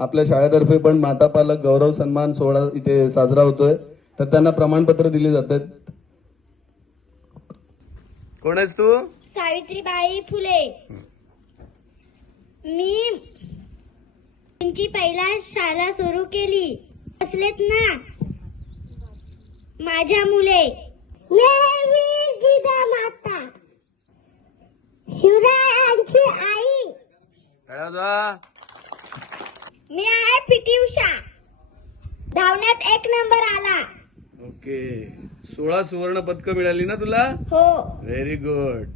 आपल्या शाळेतर्फे पण माता पालक गौरव सन्मान सोहळा इथे साजरा होतोय. तर त्यांना प्रमाणपत्र दिले जात आहेत कोण आहेस तू? सावित्रीबाई फुले. मी त्यांची पहिला शाळा सुरू केली. असलेच ना? माझ्या मुले. माता शिवरायांची आई. मी आहे पीटी उषा. धावण्यात एक नंबर आला. ओके. सोळा सुवर्ण पदक मिळाली ना तुला? हो. व्हेरी गुड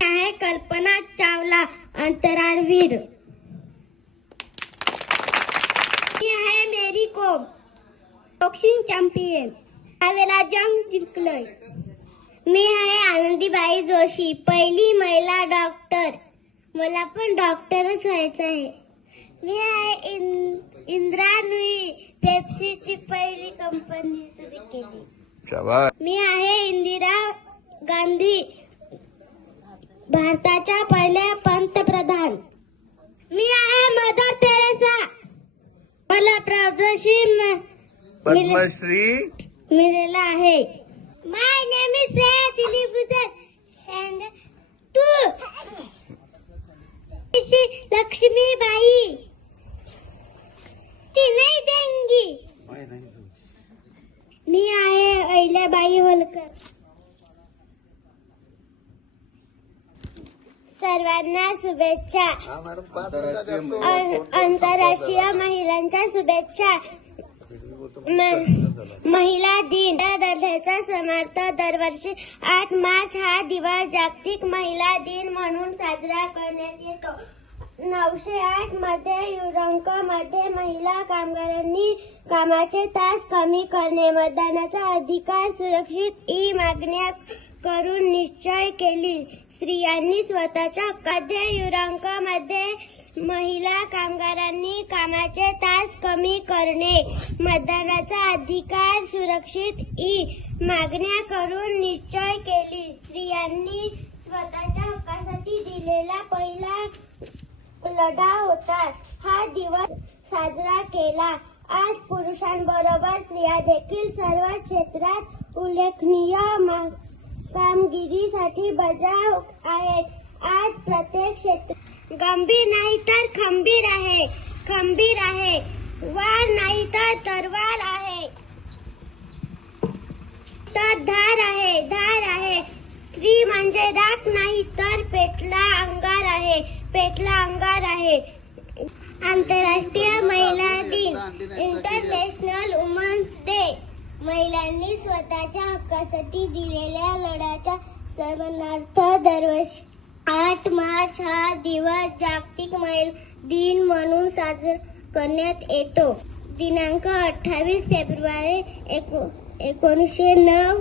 मी आहे कल्पना चावला अंतराळवीर मी आहे मेरी कोम बॉक्सिंग चॅम्पियन. यावेळेला जंग जिंकलोय. मी आहे आनंदीबाई जोशी पहिली महिला डॉक्टर. मला पण डॉक्टरच व्हायचं आहे. मी आहे इन- इंदिरा नुई पेप्सीची पहिली कंपनी सुरू केली. मी आहे इंदिरा गांधी भारताच्या पहिल्या पंतप्रधान. मी आहे मदर तेरेसा मला प्रदर्शी पद्मश्री. मिळाला आहे. My name is Shreya Dilip and to Lakshmibai. ती नहीं देंगी मी आहे अहिल्याबाई होलकर. सर्वांना शुभेच्छा. आंतरराष्ट्रीय महिलांच्या शुभेच्छा. महिला दिन. या समर्थ दरवर्षी आठ मार्च हा दिवस जागतिक महिला दिन म्हणून साजरा करण्यात येतो. नऊशे आठमध्ये युरंकमध्ये महिला कामगारांनी कामाचे तास कमी करणे मतदानाचा अधिकार सुरक्षित ई मागण्या करून निश्चय केली. स्त्रियांनी स्वतःच्या हक्काचे युरोंकमध्ये महिला कामगारांनी कामाचे तास कमी करणे मतदानाचा अधिकार सुरक्षित ई मागण्या करून निश्चय केली. स्त्रियांनी स्वतःच्या हक्कासाठी दिलेला पहिला लढा होता. हा दिवस साजरा केला. आज पुरुषांबरोबर स्त्रिया देखील सर्व क्षेत्रात उल्लेखनीय मा- कामगिरीसाठी बजाव आहेत. आज प्रत्येक क्षेत्र गंभीर नाही तर खंबीर आहे. खंबीर आहे. वार नाही तर तरवार आहे. तर धार आहे. धार आहे. स्त्री म्हणजे राख नाही तर पेटला अंगार आहे. पेटला अंगार आहे. आंतरराष्ट्रीय महिला दिन इंटरनॅशनल वुमन्स डे महिलांनी स्वतःच्या हक्कासाठी दिलेल्या लढ्याच्या सन्मानार्थ दरवर्षी आठ मार्च हा दिवस जागतिक महिला दिन म्हणून साजरा करण्यात येतो. दिनांक अठ्ठावीस फेब्रुवारी एको- एकोणीसशे नऊ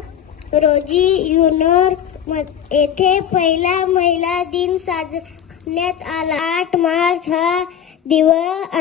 रोजी युनॉर्क म- येथे पहिला महिला दिन साजरा आला. आठ मार्च हा दिवस